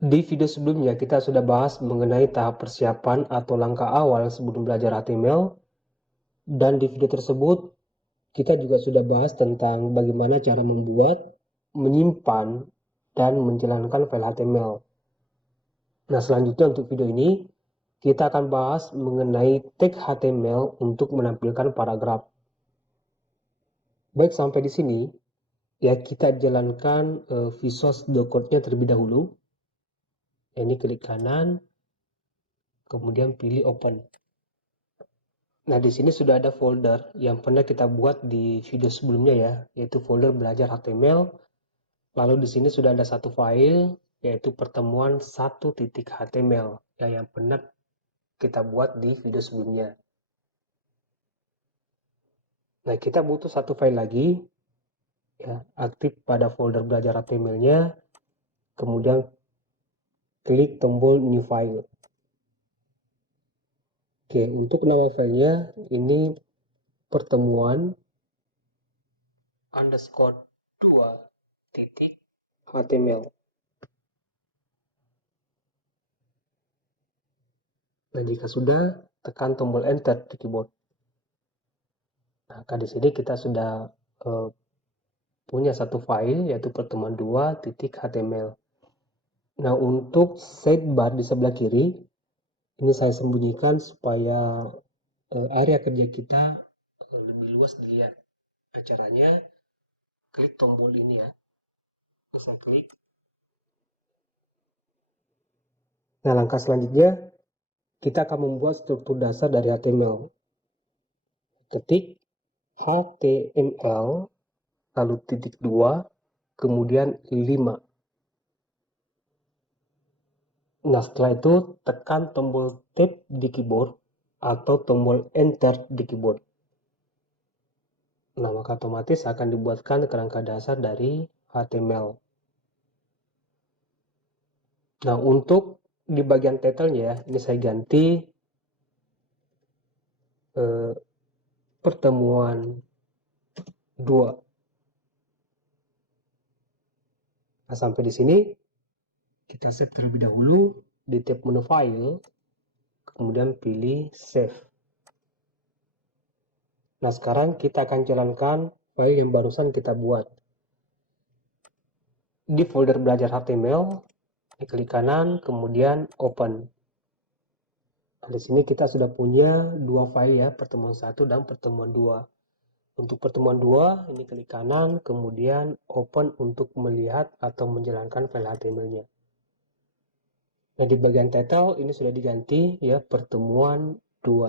Di video sebelumnya kita sudah bahas mengenai tahap persiapan atau langkah awal sebelum belajar HTML, dan di video tersebut kita juga sudah bahas tentang bagaimana cara membuat, menyimpan, dan menjalankan file HTML. Nah, selanjutnya untuk video ini kita akan bahas mengenai tag HTML untuk menampilkan paragraf. Baik, sampai di sini ya kita jalankan Visual Studio Code-nya terlebih dahulu. Ini klik kanan, kemudian pilih open. Nah, di sini sudah ada folder yang pernah kita buat di video sebelumnya ya, yaitu folder belajar HTML. Lalu di sini sudah ada satu file, yaitu pertemuan 1.html ya, yang pernah kita buat di video sebelumnya. Nah, kita butuh satu file lagi, ya, aktif pada folder belajar HTML-nya, kemudian klik tombol new file. Oke, untuk nama filenya ini pertemuan underscore 2.html. Nah, jika sudah, tekan tombol enter di keyboard. Nah, di sini kita sudah punya satu file, yaitu pertemuan 2.html. Nah, untuk sidebar di sebelah kiri, ini saya sembunyikan supaya area kerja kita lebih luas dilihat. Nah, caranya klik tombol ini ya. Saya klik. Nah, langkah selanjutnya kita akan membuat struktur dasar dari HTML. Ketik HTML, lalu titik 2, kemudian 5. Nah, setelah itu tekan tombol Tab di keyboard atau tombol Enter di keyboard. Nah, maka otomatis akan dibuatkan kerangka dasar dari HTML. Nah, untuk di bagian title-nya ya, ini saya ganti pertemuan 2. Nah, sampai di sini kita save terlebih dahulu di tab menu file, kemudian pilih save. Nah, sekarang kita akan jalankan file yang barusan kita buat. Di folder belajar HTML, klik kanan, kemudian open. Nah, di sini kita sudah punya dua file ya, pertemuan 1 dan pertemuan 2. Untuk pertemuan 2, ini klik kanan, kemudian open untuk melihat atau menjalankan file HTML-nya. Nah, di bagian title ini sudah diganti ya, pertemuan 2.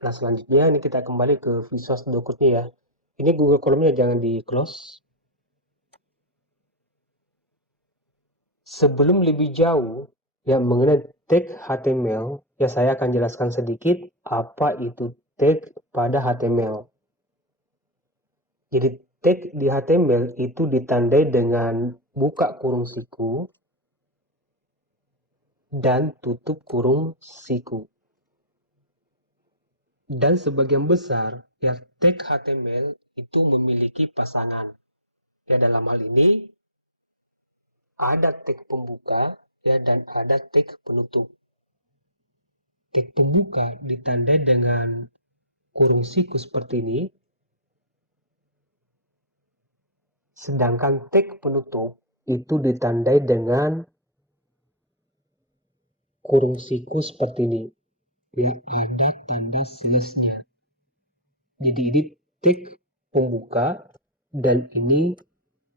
Nah, selanjutnya ini kita kembali ke Visual Studio Code-nya ya. Ini Google Chrome-nya jangan di close. Sebelum lebih jauh ya mengenai tag HTML, ya saya akan jelaskan sedikit apa itu tag pada HTML. Jadi tag di HTML itu ditandai dengan buka kurung siku dan tutup kurung siku. Dan sebagian besar ya tag HTML itu memiliki pasangan. Ya, dalam hal ini ada tag pembuka ya dan ada tag penutup. Tag pembuka ditandai dengan kurung siku seperti ini. Sedangkan tag penutup itu ditandai dengan kurung siku seperti ini. Ya, ada tanda slash-nya. Jadi ini tag pembuka dan ini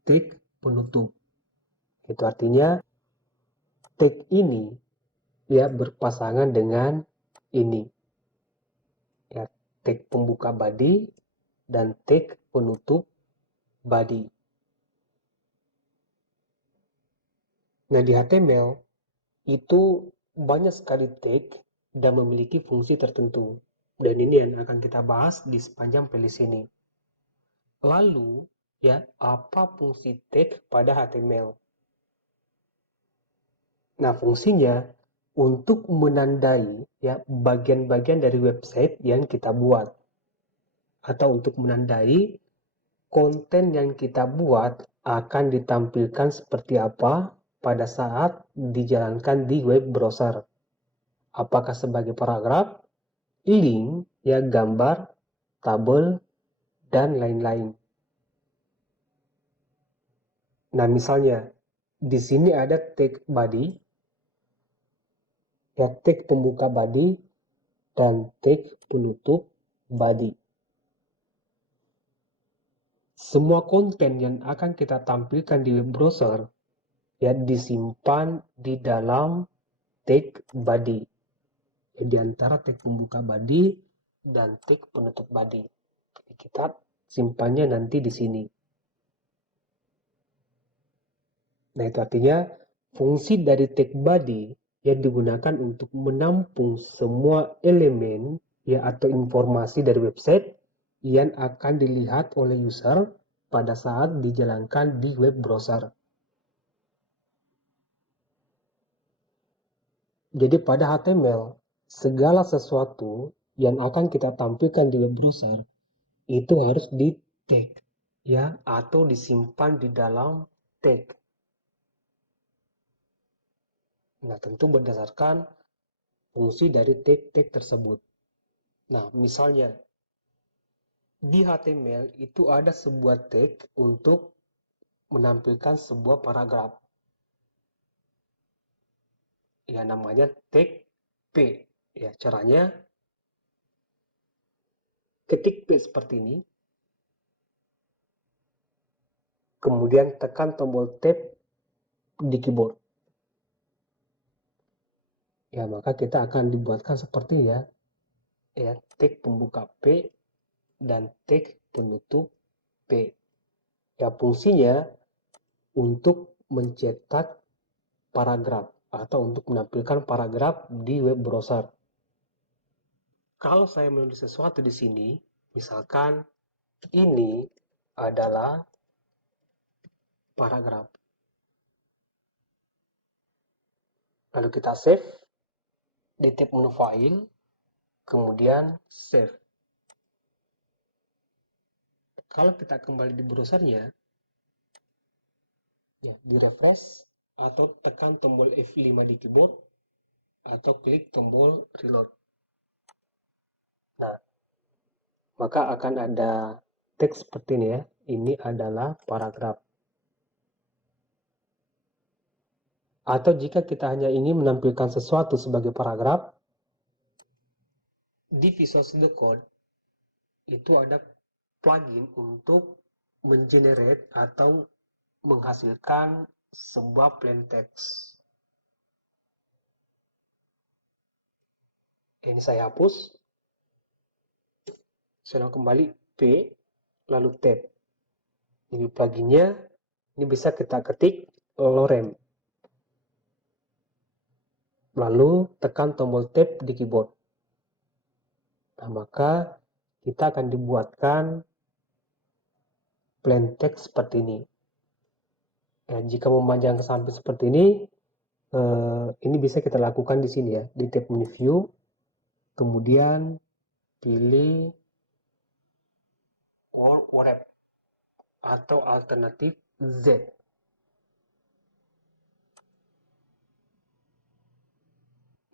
tag penutup. Itu artinya tag ini ya berpasangan dengan ini. Ya, tag pembuka body dan tag penutup body. Nah, di HTML itu banyak sekali tag dan memiliki fungsi tertentu. Dan ini yang akan kita bahas di sepanjang playlist ini. Lalu, ya, apa fungsi tag pada HTML? Nah, fungsinya untuk menandai ya bagian-bagian dari website yang kita buat, atau untuk menandai konten yang kita buat akan ditampilkan seperti apa pada saat dijalankan di web browser. Apakah sebagai paragraf, link, ya gambar, tabel, dan lain-lain. Nah, misalnya di sini ada tag body, ya tag pembuka body dan tag penutup body. Semua konten yang akan kita tampilkan di web browser ya disimpan di dalam tag body. Ya, di antara tag pembuka body dan tag penutup body. Kita simpannya nanti di sini. Nah, itu artinya fungsi dari tag body yang digunakan untuk menampung semua elemen ya atau informasi dari website yang akan dilihat oleh user pada saat dijalankan di web browser. Jadi pada HTML, segala sesuatu yang akan kita tampilkan di web browser itu harus di tag ya atau disimpan di dalam tag. Nah, tentu berdasarkan fungsi dari tag-tag tersebut. Nah, misalnya di HTML itu ada sebuah tag untuk menampilkan sebuah paragraf. Ya, namanya tag P. Ya, caranya ketik P seperti ini. Kemudian tekan tombol Tab di keyboard. Ya, maka kita akan dibuatkan seperti ya tag pembuka P dan tag penutup P. Ya, fungsinya untuk mencetak paragraf atau untuk menampilkan paragraf di web browser. Kalau saya menulis sesuatu di sini, misalkan ini adalah paragraf. Lalu kita save di tab menu file, kemudian save. Kalau kita kembali di browsernya, ya, di refresh atau tekan tombol F5 di keyboard atau klik tombol reload. Nah, maka akan ada teks seperti ini ya. Ini adalah paragraf. Atau jika kita hanya ingin menampilkan sesuatu sebagai paragraf, di Visual Studio Code itu ada plugin untuk mengenerate atau menghasilkan sebuah plain text. Ini saya hapus. Saya kembali P, lalu tab. Ini pluginnya, ini bisa kita ketik lorem. Lalu tekan tombol tab di keyboard. Nah, maka kita akan dibuatkan plain text seperti ini. Nah, jika memanjang ke samping seperti ini bisa kita lakukan di sini ya, di tab menu view, kemudian pilih Work Wrap atau alternatif Z.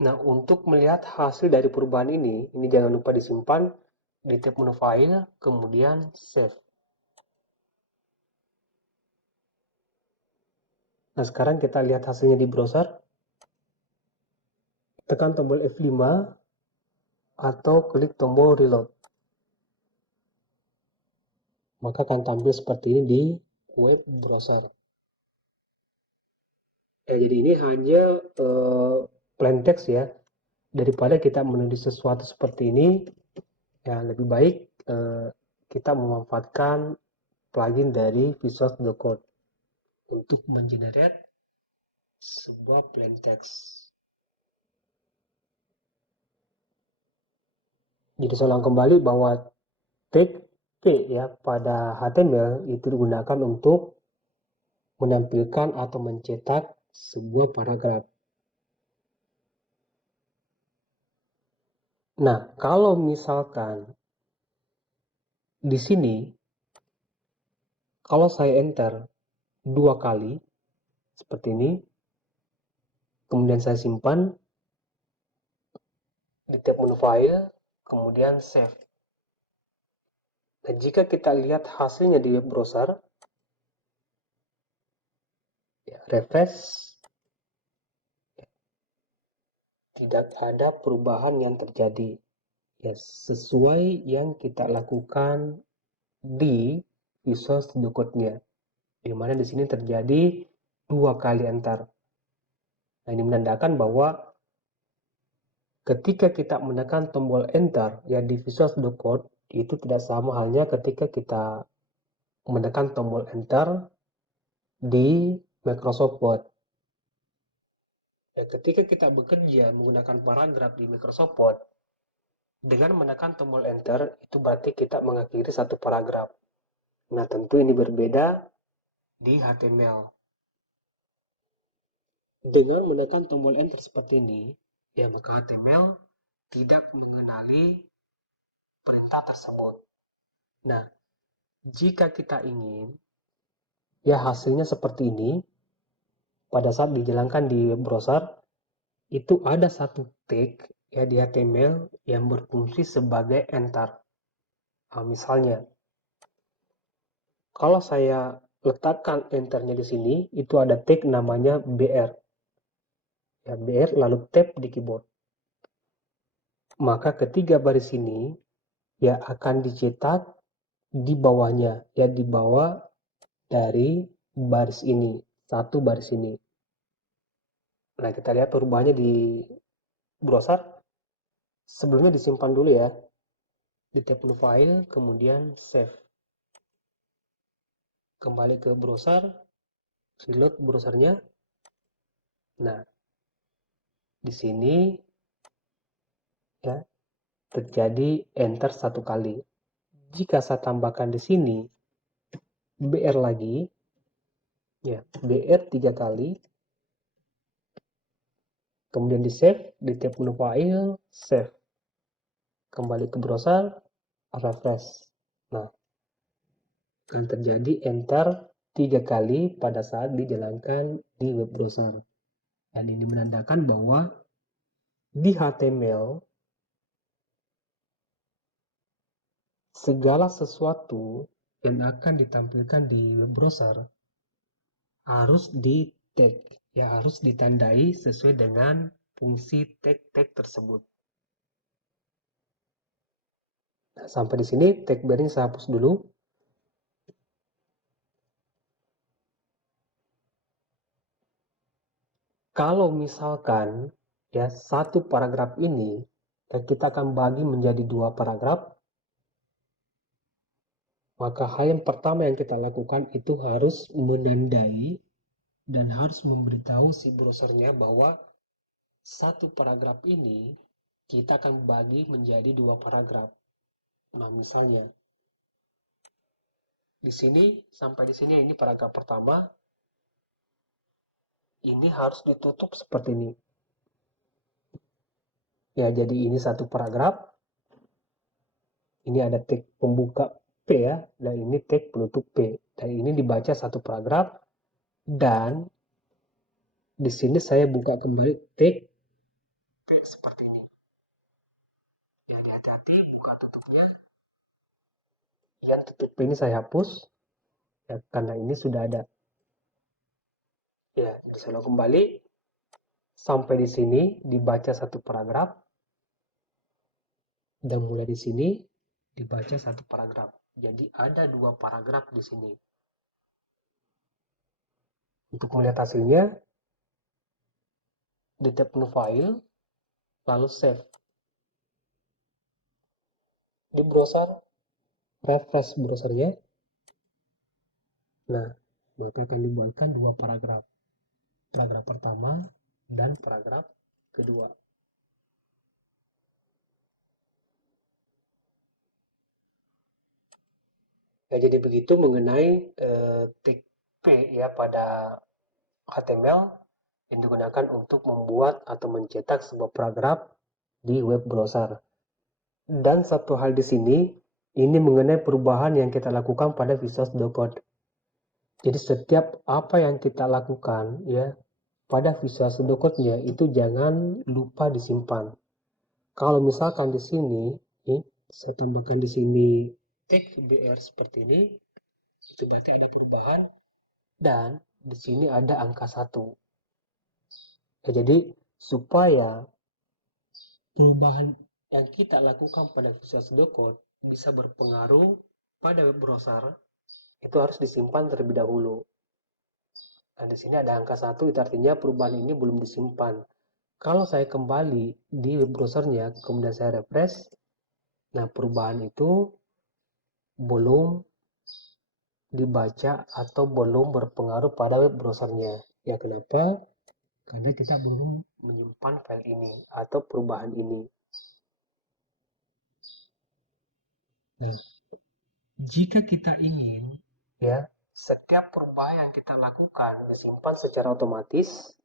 Nah, untuk melihat hasil dari perubahan ini jangan lupa disimpan di tab menu file, kemudian save. Nah, sekarang kita lihat hasilnya di browser. Tekan tombol F5 atau klik tombol reload. Maka akan tampil seperti ini di web browser. Jadi ini hanya plain text ya. Daripada kita menulis sesuatu seperti ini, ya lebih baik kita memanfaatkan plugin dari Visual Studio Code untuk mengenerate sebuah plain text. Jadi saya ulang kembali bahwa tag P ya pada HTML itu digunakan untuk menampilkan atau mencetak sebuah paragraf. Nah, kalau misalkan di sini, kalau saya enter 2 kali, seperti ini, kemudian saya simpan di tab menu file, kemudian save. Nah, jika kita lihat hasilnya di web browser, ya, refresh, tidak ada perubahan yang terjadi. Ya, sesuai yang kita lakukan di Visual Studio Code-nya, di mana di sini terjadi 2 kali enter. Nah, ini menandakan bahwa ketika kita menekan tombol enter ya di Visual Studio Code, itu tidak sama halnya ketika kita menekan tombol enter di Microsoft Word. Ya, ketika kita bekerja menggunakan paragraf di Microsoft Word, dengan menekan tombol enter, itu berarti kita mengakhiri satu paragraf. Nah, tentu ini berbeda di HTML. Dengan menekan tombol enter seperti ini, ya maka HTML tidak mengenali perintah tersebut. Nah, jika kita ingin ya hasilnya seperti ini, pada saat dijalankan di web browser, itu ada satu tag ya di HTML yang berfungsi sebagai enter. Nah, misalnya, kalau saya letakkan enternya di sini, itu ada tag namanya BR. Ya, BR lalu tab di keyboard. Maka ketiga baris ini ya akan dicetak di bawahnya, ya di bawah dari baris ini, satu baris ini. Nah, kita lihat perubahannya di browser. Sebelumnya disimpan dulu ya, di tab menu file, kemudian save. Kembali ke browser, reload browsernya. Nah, di sini ya terjadi enter satu kali. Jika saya tambahkan di sini BR lagi, ya BR 3 kali, kemudian di save di tab menu file, save. Kembali ke browser, refresh. Nah, akan terjadi enter 3 kali pada saat dijalankan di web browser. Dan ini menandakan bahwa di HTML segala sesuatu yang akan ditampilkan di web browser harus di tag, ya harus ditandai sesuai dengan fungsi tag-tag tersebut. Nah, sampai di sini tag bearing saya hapus dulu. Kalau misalkan ya satu paragraf ini kita akan bagi menjadi 2 paragraf, maka hal yang pertama yang kita lakukan itu harus menandai dan harus memberitahu si browsernya bahwa satu paragraf ini kita akan bagi menjadi 2 paragraf. Nah, misalnya di sini sampai di sini ini paragraf pertama, ini harus ditutup seperti ini. Ya, jadi ini satu paragraf. Ini ada tag pembuka P ya, dan ini tag penutup P. Dan ini dibaca satu paragraf. Dan di sini saya buka kembali tag P seperti ini. Ya, hati-hati buka tutupnya. Yang tutup P ini saya hapus. Ya, karena ini sudah ada. Ya, saya kembali. Sampai di sini dibaca satu paragraf. Dan mulai di sini dibaca satu paragraf. Jadi ada 2 paragraf di sini. Untuk melihat hasilnya, di tab menu file, lalu save. Di browser, refresh browsernya. Nah, maka akan dibuatkan 2 paragraf. Paragraf pertama dan paragraf kedua. Ya, jadi begitu mengenai tag P ya pada HTML yang digunakan untuk membuat atau mencetak sebuah paragraf di web browser. Dan satu hal di sini, ini mengenai perubahan yang kita lakukan pada Visual Studio Code. Jadi setiap apa yang kita lakukan ya pada Visual Studio Code-nya itu jangan lupa disimpan. Kalau misalkan di sini, saya tambahkan di sini tag VBR seperti ini, itu berarti ada perubahan, dan di sini ada angka 1. Ya, jadi supaya perubahan yang kita lakukan pada Visual Studio Code bisa berpengaruh pada web browser, itu harus disimpan terlebih dahulu. Nah, di sini ada angka 1, itu artinya perubahan ini belum disimpan. Kalau saya kembali di web browsernya, kemudian saya refresh, nah perubahan itu belum dibaca atau belum berpengaruh pada web browsernya. Ya, kenapa? Karena kita belum menyimpan file ini atau perubahan ini. Nah, jika kita ingin ya setiap perubahan yang kita lakukan disimpan secara otomatis,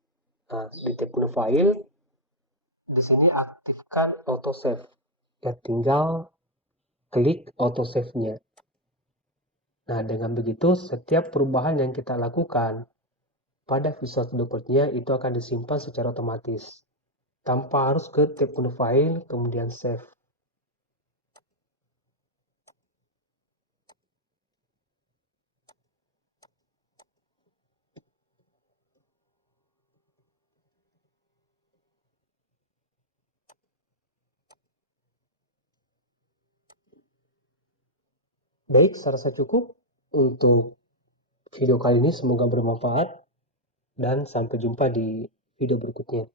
nah, di tab menu file, di sini aktifkan autosave. Ya, tinggal klik autosave-nya. Nah, dengan begitu setiap perubahan yang kita lakukan pada Visual Studio Code-nya itu akan disimpan secara otomatis tanpa harus ke tab menu file kemudian save. Baik, saya rasa cukup untuk video kali ini, semoga bermanfaat dan sampai jumpa di video berikutnya.